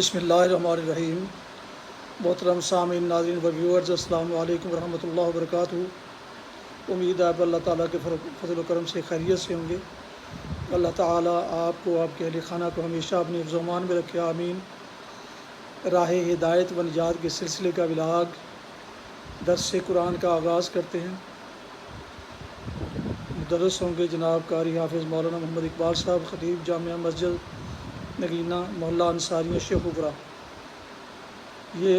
بسم اللہ الرحمن الرحیم۔ محترم سامعین، ناظرین و ویورز، السلام علیکم ورحمۃ اللہ وبرکاتہ۔ امید ہے آپ اللہ تعالیٰ کے فضل و کرم سے خیریت سے ہوں گے۔ اللہ تعالیٰ آپ کو، آپ کے اہل خانہ کو ہمیشہ اپنے حفظ و امان میں رکھے، آمین۔ راہ ہدایت و نجات کے سلسلے کا ولاگ درس قرآن کا آغاز کرتے ہیں۔ مدرس ہوں گے جناب قاری حافظ مولانا محمد اقبال صاحب، خطیب جامعہ مسجد نگینہ، محلہ انصاریہ، شیخوپورہ۔ یہ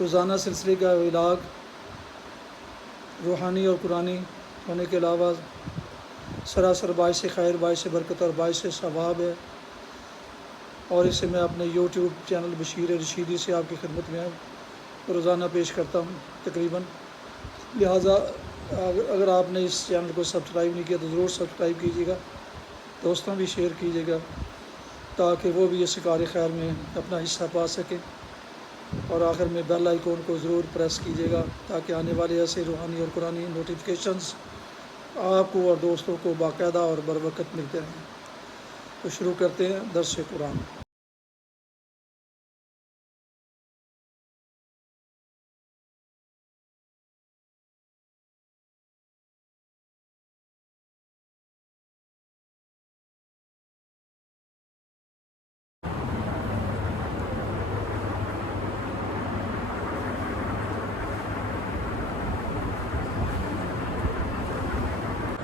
روزانہ سلسلے کا ولاگ روحانی اور قرآنی ہونے کے علاوہ سراسر باعث خیر، باعث برکت اور باعث ثواب ہے، اور اسے میں اپنے یوٹیوب چینل بشیر رشیدی سے آپ کی خدمت میں روزانہ پیش کرتا ہوں تقریباً۔ لہٰذا اگر آپ نے اس چینل کو سبسکرائب نہیں کیا تو ضرور سبسکرائب کیجیے گا، دوستوں بھی شیئر کیجیے گا تاکہ وہ بھی اس کار خیر میں اپنا حصہ پا سکیں، اور آخر میں بیل آئیکن کو ضرور پریس کیجیے گا تاکہ آنے والے ایسے روحانی اور قرآنی نوٹیفیکیشنز آپ کو اور دوستوں کو باقاعدہ اور بروقت ملتے رہیں۔ تو شروع کرتے ہیں درس قرآن۔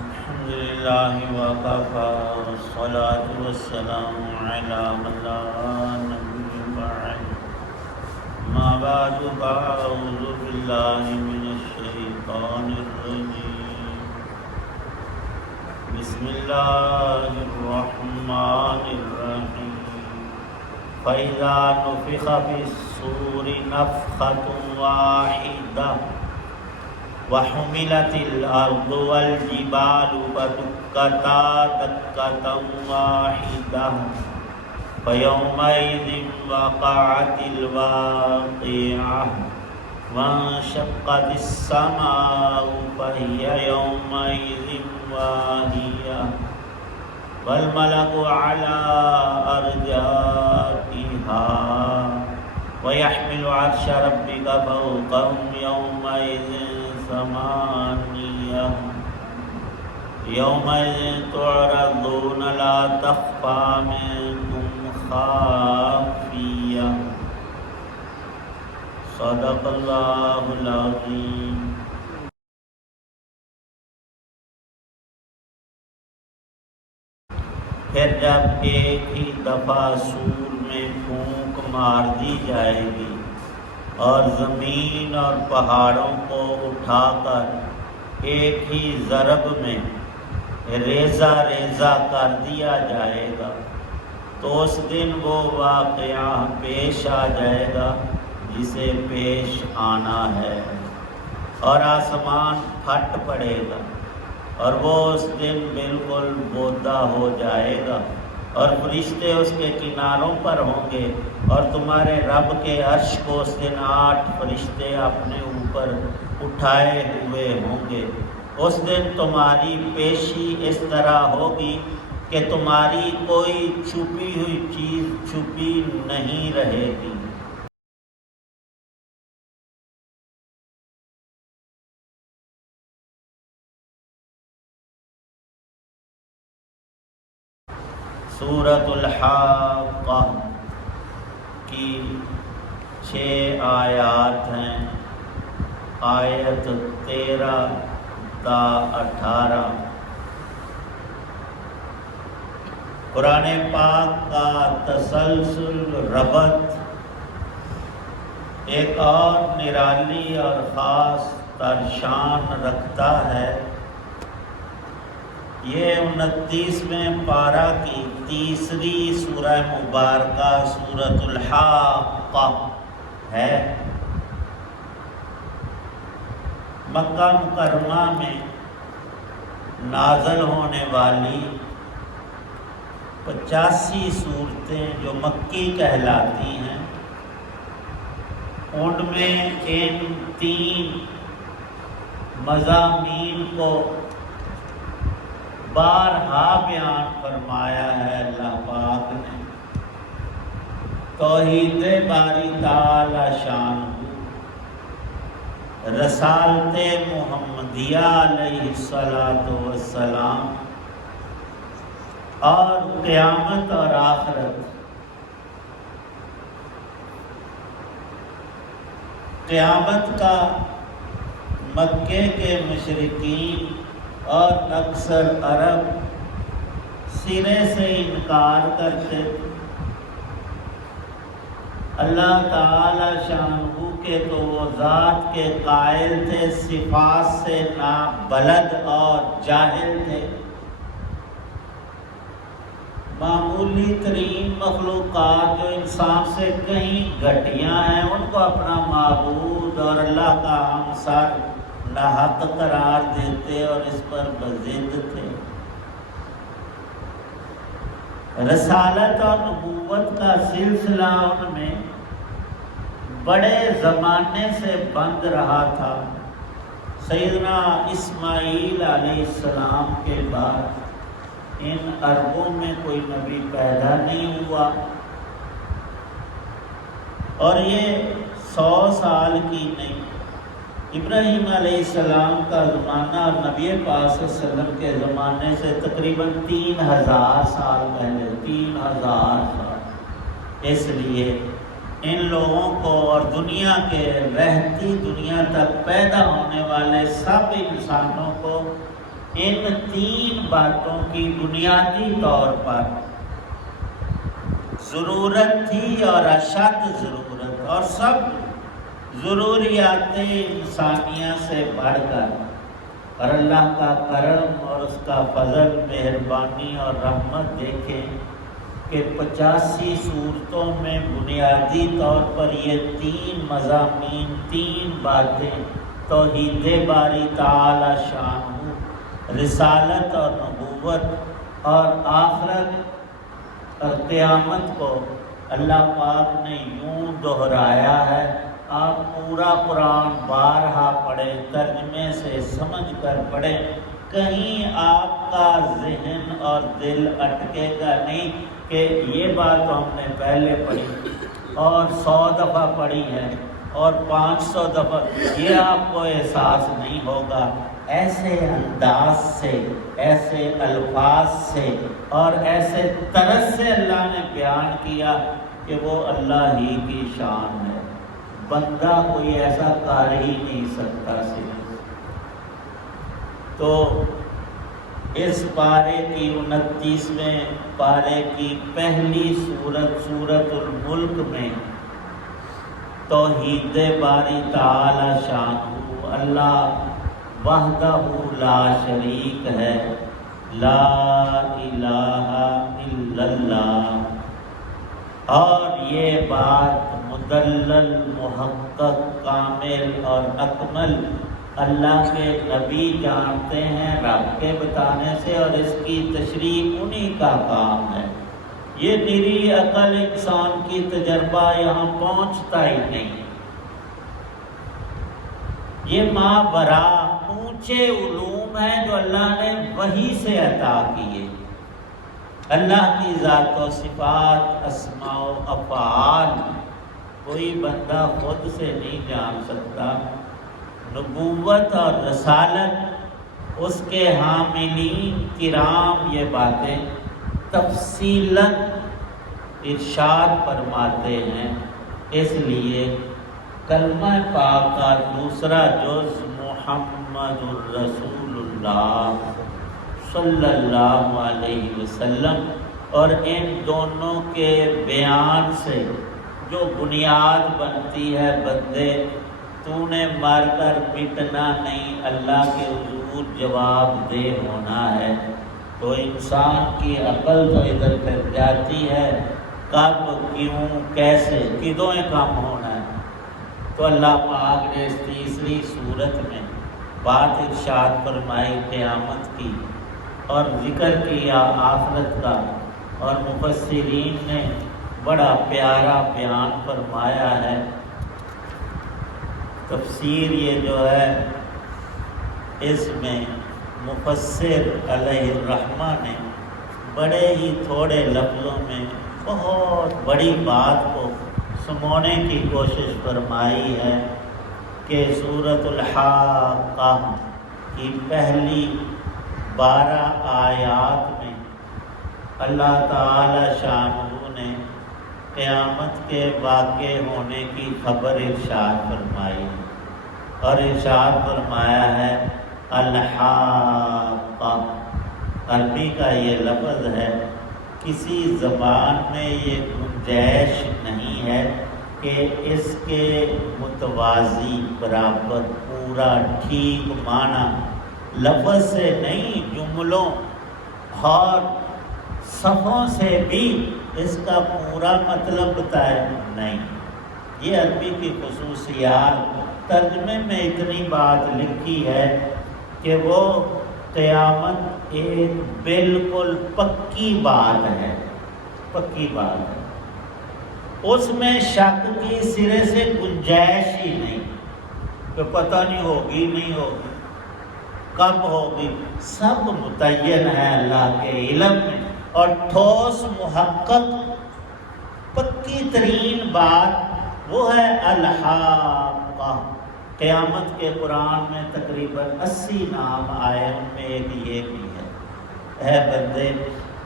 الحمدللہ وکفی والصلاة والسلام علی من لا نبی بعد، ما بعد فاعوذ باللہ من الشیطان الرجیم، بسم اللہ الرحمن الرحیم۔ فَإِذَا نُفِخَ فِي الصُّورِ نَفْخَةٌ وَاحِدَةٌ وَحُمِلَتِ الْأَرْضُ وَالْجِبَالُ فَدُكَّتَا دَكَّةً وَاحِدَةً فَيَوْمَئِذٍ وَقَعَتِ الْوَاقِعَةُ وَانشَقَّتِ السَّمَاءُ فَهِيَ يَوْمَئِذٍ وَاهِيَةٌ وَالْمَلَكُ عَلَى أَرْجَائِهَا وَيَحْمِلُ عَرْشَ رَبِّكَ فَوْقَهُمْ يَوْمَئِذٍ ثمانية يومئذ تعرضون لا تخفى منكم خافية، صدق اللہ العظیم۔ پھر جب ایک ہی دفعہ سور میں پھونک مار دی جائے گی اور زمین اور پہاڑوں کو اٹھا کر ایک ہی ضرب میں ریزہ ریزہ کر دیا جائے گا، تو اس دن وہ واقعہ پیش آ جائے گا جسے پیش آنا ہے، اور آسمان پھٹ پڑے گا، اور وہ اس دن بالکل بودا ہو جائے گا، اور فرشتے اس کے کناروں پر ہوں گے، اور تمہارے رب کے عرش کو اس دن 8 فرشتے اپنے اوپر اٹھائے ہوئے ہوں گے۔ اس دن تمہاری پیشی اس طرح ہوگی کہ تمہاری کوئی چھپی ہوئی چیز چھپی نہیں رہے گی۔ سورۃ الحاقہ کی 6 آیات ہیں، آیت 13 تا 18۔ قرآن پاک کا تسلسل ربط ایک اور نرالی اور خاص ترشان رکھتا ہے۔ یہ 29ویں پارہ کی تیسری سورہ مبارکہ سورۃ الحاقہ ہے۔ مکہ مکرمہ میں نازل ہونے والی 85 صورتیں جو مکی کہلاتی ہیں، ان میں ان 3 مضامین کو بارہا بیان فرمایا ہے اللہ پاک نے۔ توحید باری تعالی شان رسالت محمدیہ علیہ السلام اور قیامت اور آخرت۔ قیامت کا مکے کے مشرکین اور اکثر عرب سرے سے انکار کرتے تھے۔ اللہ تعالی شانہ کے تو وہ ذات کے قائل تھے، صفات سے نابلد اور جاہل تھے۔ معمولی ترین مخلوقات جو انسان سے کہیں گھٹیاں ہیں ان کو اپنا معبود اور اللہ کا ہمسر ناحق قرار دیتے اور اس پر بضد تھے۔ رسالت اور نبوت کا سلسلہ ان میں بڑے زمانے سے بند رہا تھا۔ سیدنا اسماعیل علیہ السلام کے بعد ان عربوں میں کوئی نبی پیدا نہیں ہوا، اور یہ 100 سال کی نہیں، ابراہیم علیہ السلام کا زمانہ اور نبی پاک صلی اللہ علیہ وسلم کے زمانے سے تقریباً 3000 سال پہلے، 3000 سال۔ اس لیے ان لوگوں کو اور دنیا کے رہتی دنیا تک پیدا ہونے والے سب انسانوں کو ان 3 باتوں کی بنیادی طور پر ضرورت تھی، اور اشد ضرورت، اور سب ضروریات انسانیہ سے بڑھ کر، اور اللہ کا کرم اور اس کا فضل، مہربانی اور رحمت دیکھیں کہ 85 صورتوں میں بنیادی طور پر یہ 3 مضامین، 3 باتیں، توحید باری تعالی شانہ، رسالت اور نبوت اور آخرت اور قیامت کو اللہ پاک نے یوں دہرایا ہے۔ آپ پورا قرآن بارہا پڑھیں، ترجمے سے سمجھ کر پڑھیں، کہیں آپ کا ذہن اور دل اٹکے گا نہیں کہ یہ بات تو ہم نے پہلے پڑھی اور 100 دفعہ پڑھی ہے اور 500 دفعہ، یہ آپ کو احساس نہیں ہوگا۔ ایسے انداز سے، ایسے الفاظ سے اور ایسے طرز سے اللہ نے بیان کیا کہ وہ اللہ ہی کی شان ہے، بندہ کوئی ایسا کر ہی نہیں سکتا صرف۔ تو اس پارے کی 29ویں پارے کی پہلی سورت، سورت الملک میں توحید باری تعالی شانہ، اللہ وحدہ لا شریک ہے، لا الہ الا اللہ، اور یہ بات مدلل، محقق، کامل اور اکمل اللہ کے نبی جانتے ہیں رب کے بتانے سے، اور اس کی تشریح انہی کا کام ہے۔ یہ نری عقل انسان کی تجربہ یہاں پہنچتا ہی نہیں۔ یہ مابرا اونچے علوم ہیں جو اللہ نے وحی سے عطا کیے۔ اللہ کی ذات و صفات، اسماء و افعال کوئی بندہ خود سے نہیں جان سکتا۔ نبوت اور رسالت، اس کے حاملین کرام یہ باتیں تفصیلاً ارشاد فرماتے ہیں۔ اس لیے کلمہ پاک کا دوسرا جز محمد الرسول اللہ صلی اللہ علیہ وسلم، اور ان دونوں کے بیان سے جو بنیاد بنتی ہے، بندے تو نے مار کر مٹنا نہیں، اللہ کے حضور جواب دہ ہونا ہے۔ تو انسان کی عقل تو ادھر پھر جاتی ہے، کب، کیوں، کیسے، کدوں کام ہونا ہے۔ تو اللہ پاک نے اس تیسری صورت میں بات ارشاد فرمائی قیامت کی، اور ذکر کیا آخرت کا، اور مفسرین نے بڑا پیارا بیان فرمایا ہے۔ تفسیر یہ جو ہے، اس میں مفسر علیہ الرحمہ نے بڑے ہی تھوڑے لفظوں میں بہت بڑی بات کو سمونے کی کوشش فرمائی ہے کہ سورۃ الحاقہ کی پہلی 12 آیات میں اللہ تعالی شانہ نے قیامت کے واقع ہونے کی خبر ارشاد فرمائی اور ارشاد فرمایا ہے الحاقہ۔ عربی کا یہ لفظ ہے، کسی زبان میں یہ گنجائش نہیں ہے کہ اس کے متوازی برابر پورا ٹھیک معنی لفظ سے نہیں، جملوں اور صفوں سے بھی اس کا پورا مطلب بتایا نہیں۔ یہ عربی کی خصوصیات، ترجمے میں اتنی بات لکھی ہے کہ وہ قیامت ایک بالکل پکی بات ہے، پکی بات ہے، اس میں شک کی سرے سے گنجائش ہی نہیں کہ پتہ نہیں ہوگی نہیں ہوگی کب ہوگی، سب متعین ہے اللہ کے علم میں، اور ٹھوس محقق پکی ترین بات وہ ہے الحاقہ۔ قیامت کے قرآن میں تقریباً 80 نام آئے، ان میں ایک یہ بھی ہے۔ اے بندے،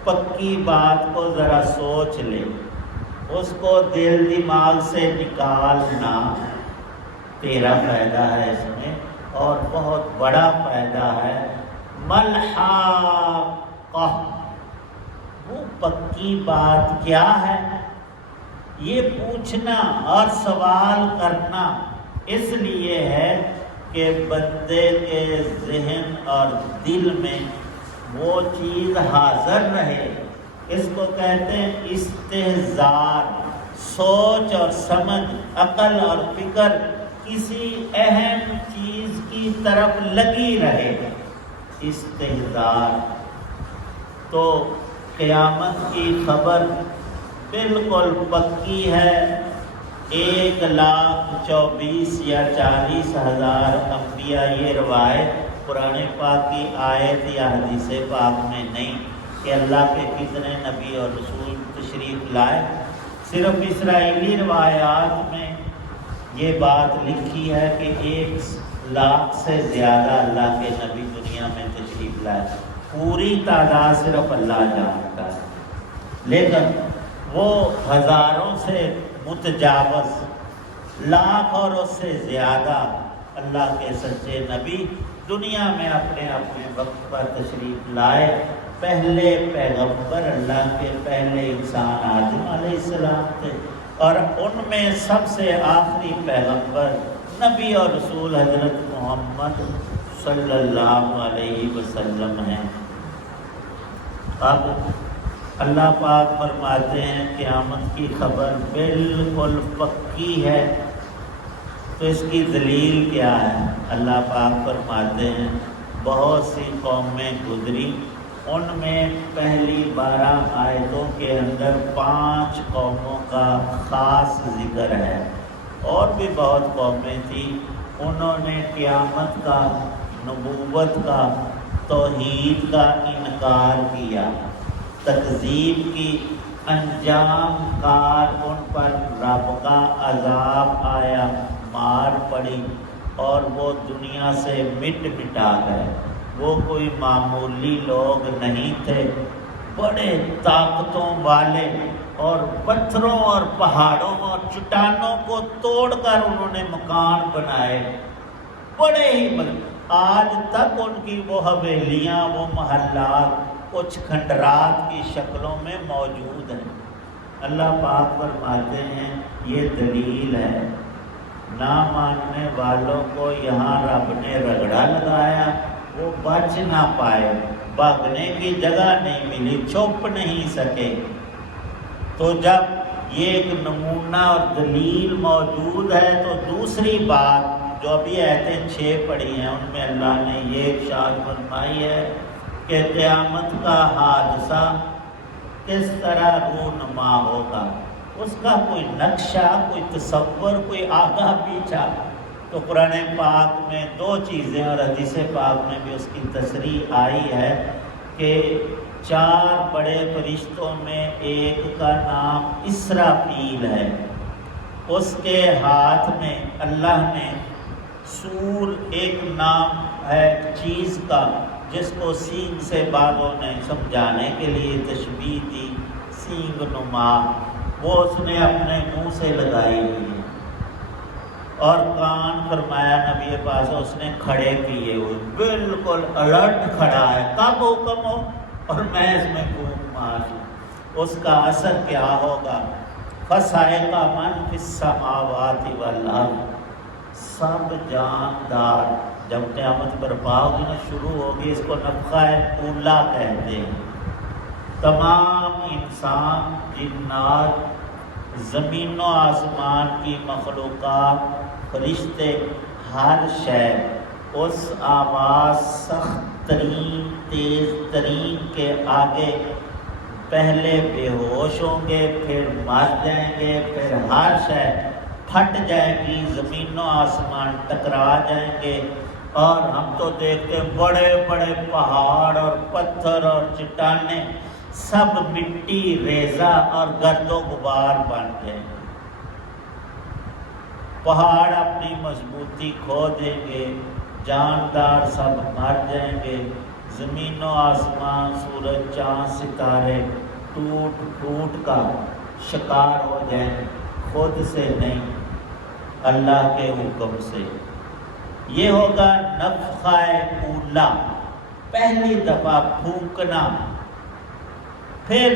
پکی بات کو ذرا سوچ لے، اس کو دل دماغ سے نکالنا، تیرا فائدہ ہے اس میں اور بہت بڑا فائدہ ہے۔ ملحاقہ، وہ پکی بات کیا ہے؟ یہ پوچھنا اور سوال کرنا اس لیے ہے کہ بندے کے ذہن اور دل میں وہ چیز حاضر رہے۔ اس کو کہتے ہیں استحضار، سوچ اور سمجھ، عقل اور فکر کسی اہم چیز کی طرف لگی رہے، استحضار۔ تو قیامت کی خبر بالکل پکی ہے۔ 1,24,000 یا 40,000 انبیاء، یہ روایت قرآن پاک کی آیت یا حدیث پاک میں نہیں کہ اللہ کے کتنے نبی اور رسول تشریف لائے، صرف اسرائیلی روایات میں یہ بات لکھی ہے کہ 1,00,000 سے زیادہ اللہ کے نبی دنیا میں تشریف لائے۔ پوری تعداد صرف اللہ جانتا ہے، لیکن وہ ہزاروں سے متجاوز، لاکھ اور اس سے زیادہ اللہ کے سچے نبی دنیا میں اپنے اپنے وقت پر تشریف لائے۔ پہلے پیغمبر اللہ کے پہلے انسان آدم علیہ السلام تھے، اور ان میں سب سے آخری پیغمبر نبی اور رسول حضرت محمد صلی اللہ علیہ وسلم ہیں۔ اب اللہ پاک فرماتے ہیں قیامت کی خبر بالکل پکی ہے، تو اس کی دلیل کیا ہے؟ اللہ پاک فرماتے ہیں بہت سی قومیں گزری، ان میں پہلی 12 آیتوں کے اندر 5 قوموں کا خاص ذکر ہے، اور بھی بہت قومیں تھیں، انہوں نے قیامت کا، نبوت کا، توحید کا انکار کیا، تکذیب کی، انجام کار ان پر رب کا عذاب آیا، مار پڑی، اور وہ دنیا سے مٹ مٹا گئے۔ وہ کوئی معمولی لوگ نہیں تھے، بڑے طاقتوں والے، اور پتھروں اور پہاڑوں اور چٹانوں کو توڑ کر انہوں نے مکان بنائے، بڑے ہی آج تک ان کی وہ حویلیاں، وہ محلات کچھ کھنڈرات کی شکلوں میں موجود ہیں۔ اللہ پاک فرماتے ہیں یہ دلیل ہے، نہ ماننے والوں کو یہاں رب نے رگڑا لگایا، وہ بچ نہ پائے، بھاگنے کی جگہ نہیں ملی، چھپ نہیں سکے۔ تو جب یہ ایک نمونہ اور دلیل موجود ہے، تو دوسری بات جو ابھی آیتیں 6 پڑھی ہیں ان میں اللہ نے یہ ارشاد فرمائی ہے کہ قیامت کا حادثہ کس طرح رونما ہوگا، اس کا کوئی نقشہ، کوئی تصور، کوئی آگاہ پیچھا۔ تو قرآن پاک میں 2 چیزیں اور حدیث پاک میں بھی اس کی تصریح آئی ہے کہ 4 بڑے فرشتوں میں ایک کا نام اسرافیل ہے، اس کے ہاتھ میں اللہ نے سور ایک نام ہے چیز کا، جس کو سینگ سے بعضوں نے سمجھانے کے لیے تشبیہ دی، سینگ نما، وہ اس نے اپنے منہ سے لگائی ہوئی ہے، اور کان فرمایا نبی پاس اس نے کھڑے کیے ہوئے، بالکل الرٹ کھڑا ہے، کب حکم ہو اور میں اس میں پھونک ماروں، اس کا اثر کیا ہوگا؟ فَصَعِقَ مَنْ فِي السَّمَاوَاتِ وَالْأَرْضِ، سب جاندار جب قیامت برپا ہوگی نا، شروع ہوگی، اس کو نفخہ اولا کہتے ہیں، تمام انسان، جنات، زمین و آسمان کی مخلوقات، فرشتے، ہر شے اس آواز سخت ترین، تیز ترین کے آگے پہلے بے ہوش ہوں گے، پھر مر جائیں گے، پھر ہر شے پھٹ جائے گی، زمین و آسمان ٹکرا جائیں گے، اور ہم تو دیکھتے ہیں بڑے بڑے پہاڑ اور پتھر اور چٹانیں سب مٹی، ریزہ اور گرد و غبار بن گئے، پہاڑ اپنی مضبوطی کھو دیں گے، جاندار سب مر جائیں گے، زمین و آسمان، سورج، چاند، ستارے ٹوٹ ٹوٹ کا شکار ہو جائیں، خود سے نہیں، اللہ کے حکم سے۔ یہ ہوگا نفخہ اولا، پہلی دفعہ پھونکنا، پھر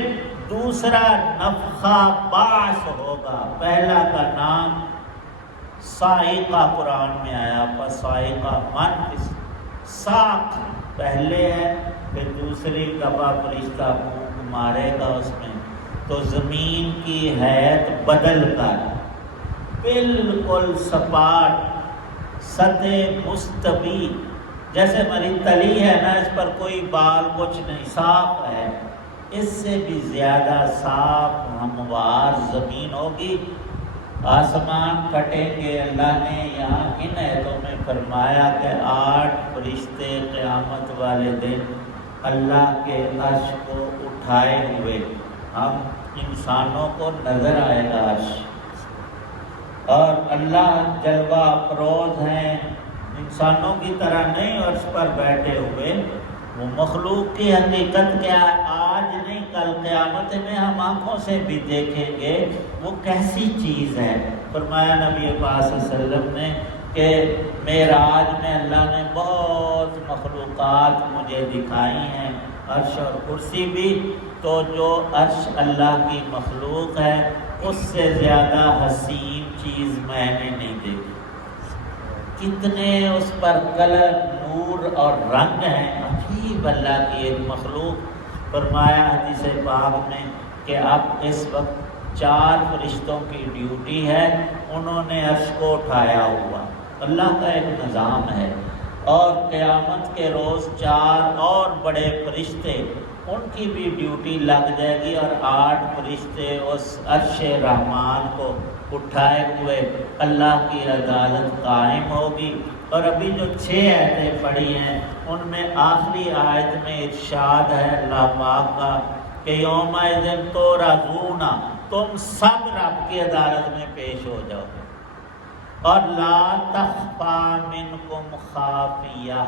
دوسرا نفخہ بعث ہوگا، پہلا کا نام صاعقہ قرآن میں آیا، فصاعقہ من ساق پہلے ہے، پھر دوسری دفعہ فرشتہ پھونک مارے گا اس میں، تو زمین کی حیت بدل کر بالکل سپاٹ، سطح مستوی، جیسے ہماری تلی ہے نا، اس پر کوئی بال کچھ نہیں، صاف ہے، اس سے بھی زیادہ صاف ہموار زمین ہوگی، آسمان پھٹیں گے۔ اللہ نے یہاں ان آیتوں میں فرمایا کہ 8 فرشتے قیامت والے دن اللہ کے عرش کو اٹھائے ہوئے، ہم انسانوں کو نظر آئے گا عرش، اور اللہ جلوہ افروز ہیں، انسانوں کی طرح نہیں عرش پر بیٹھے ہوئے، وہ مخلوق کی حقیقت کیا ہے آج نہیں کل قیامت میں ہم آنکھوں سے بھی دیکھیں گے، وہ کیسی چیز ہے۔ فرمایا نبی پاک صلی اللہ علیہ وسلم نے کہ معراج میں اللہ نے بہت مخلوقات مجھے دکھائی ہیں، عرش اور کرسی بھی، تو جو عرش اللہ کی مخلوق ہے اس سے زیادہ حسین چیز میں نے نہیں دیکھی، کتنے اس پر کلر، نور اور رنگ ہیں، عجیب اللہ کی ایک مخلوق۔ فرمایا حدیث پاک میں کہ اب اس وقت 4 فرشتوں کی ڈیوٹی ہے، انہوں نے عرش کو اٹھایا ہوا، اللہ کا ایک نظام ہے، اور قیامت کے روز 4 اور بڑے فرشتے، ان کی بھی ڈیوٹی لگ جائے گی، اور 8 فرشتے اس عرش رحمان کو اٹھائے ہوئے اللہ کی عدالت قائم ہوگی۔ اور ابھی جو 6 آیتیں پڑھی ہیں ان میں آخری آیت میں ارشاد ہے اللہ پاک کا کہ یومئذ تُعْرَضُونَ، تم سب رب کی عدالت میں پیش ہو جاؤ گے، اور لا تخفی منکم خافیہ،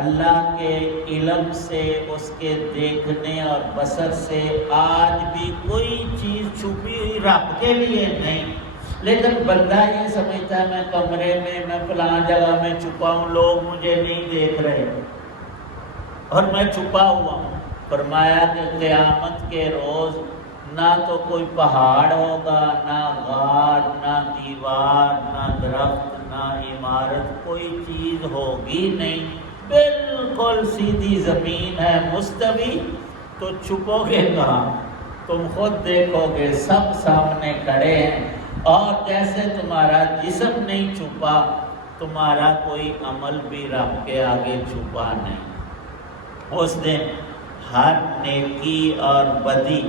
اللہ کے علم سے، اس کے دیکھنے اور بصر سے آج بھی کوئی چیز چھپی ہوئی رب کے لیے نہیں، لیکن بندہ یہ سمجھتا ہے میں کمرے میں فلاں جگہ میں چھپا ہوں، لوگ مجھے نہیں دیکھ رہے اور میں چھپا ہوا ہوں۔ فرمایا کہ قیامت کے روز نہ تو کوئی پہاڑ ہوگا، نہ غار، نہ دیوار، نہ درخت، نہ عمارت، کوئی چیز ہوگی نہیں، بالکل سیدھی زمین ہے مستوی، تو چھپو گے کہاں؟ تم خود دیکھو گے سب سامنے کھڑے ہیں، اور جیسے تمہارا جسم نہیں چھپا، تمہارا کوئی عمل بھی رب کے آگے چھپا نہیں۔ اس دن ہر نیکی اور بدی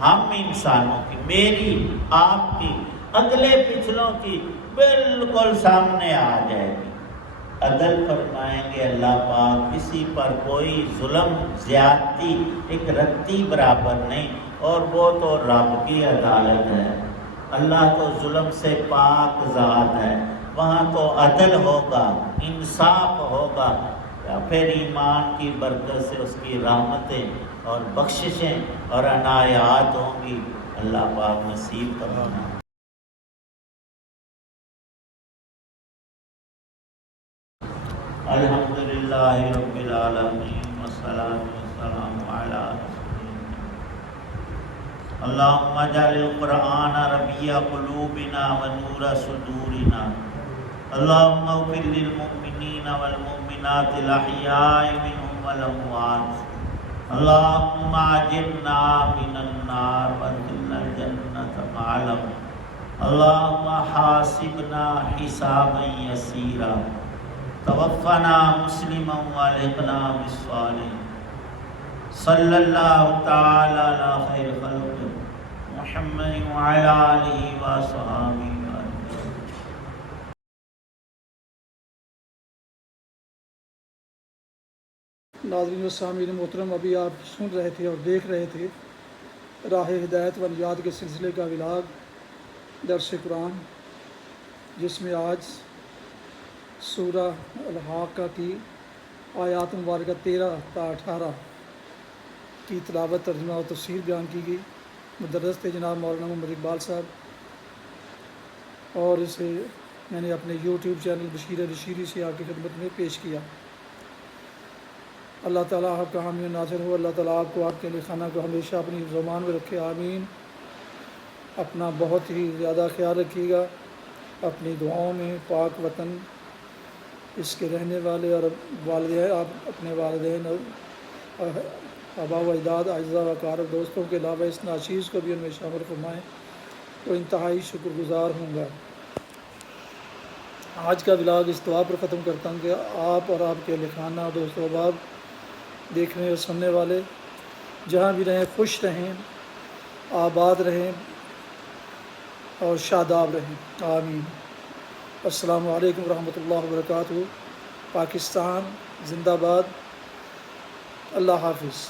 ہم انسانوں کی، میری، آپ کی، اگلے پچھلوں کی، بالکل سامنے آ جائے گی۔ عدل فرمائیں گے اللہ پاک، کسی پر کوئی ظلم زیادتی ایک رتی برابر نہیں، اور وہ تو رب کی عدالت ہے۔ اللہ تو ظلم سے پاک ذات ہے، وہاں تو عدل ہوگا، انصاف ہوگا، یا پھر ایمان کی برکت سے اس کی رحمتیں اور بخششیں اور عنایات ہوں گی۔ اللہ پاک نصیب فرمائے۔ الحمدللہ رب العالمین والصلاة والسلام علی رسول اللہ۔ اللہم اجعل القرآن ربیع قلوبنا ونور صدورنا، اللہم اغفر للمؤمنین والمؤمنات الاحیاء منہم والاموات، اللہم اجرنا من النار وادخلنا الجنة مع الابرار، اللہم حاسبنا حسابا یسیرا، توفنا مسلما والحقنا بالصالحین۔ صلی اللہ تعالی علی خیر خلق محمد وعلی آلہ وصحبہ اجمعین۔ ناظرین و سامعین محترم، ابھی آپ سن رہے تھے اور دیکھ رہے تھے راہ ہدایت و نجات کے سلسلے کا ولاگ درس قرآن، جس میں آج سورہ الحاقہ کی آیات مبارکہ 13 تا 18 کی تلاوت، ترجمہ و تفسیر بیان کی گئی۔ مدرس تھے جناب مولانا محمد اقبال صاحب، اور اسے میں نے اپنے یوٹیوب چینل بشیر رشیدی سے آپ کی خدمت میں پیش کیا۔ اللہ تعالیٰ آپ کا حامی و ناصر ہو، اللہ تعالیٰ آپ کو، آپ کے لیے خانہ کو ہمیشہ اپنی زبان میں رکھے، آمین۔ اپنا بہت ہی زیادہ خیال رکھیے گا، اپنی دعاؤں میں پاک وطن، اس کے رہنے والے اور والدین، آپ اپنے والدین اور آبا و اجداد، اعزاء و اقارب، دوستوں کے علاوہ اس ناچیز کو بھی ان میں شامل فرمائیں، تو انتہائی شکر گزار ہوں گا۔ آج کا ولاگ اس دعا پر ختم کرتا ہوں کہ آپ اور آپ کے لکھانہ، دوست و احباب، دیکھنے اور سننے والے جہاں بھی رہیں خوش رہیں، آباد رہیں اور شاداب رہیں، آمین۔ السلام علیکم ورحمۃ اللہ وبرکاتہ۔ پاکستان زندہ باد۔ اللہ حافظ۔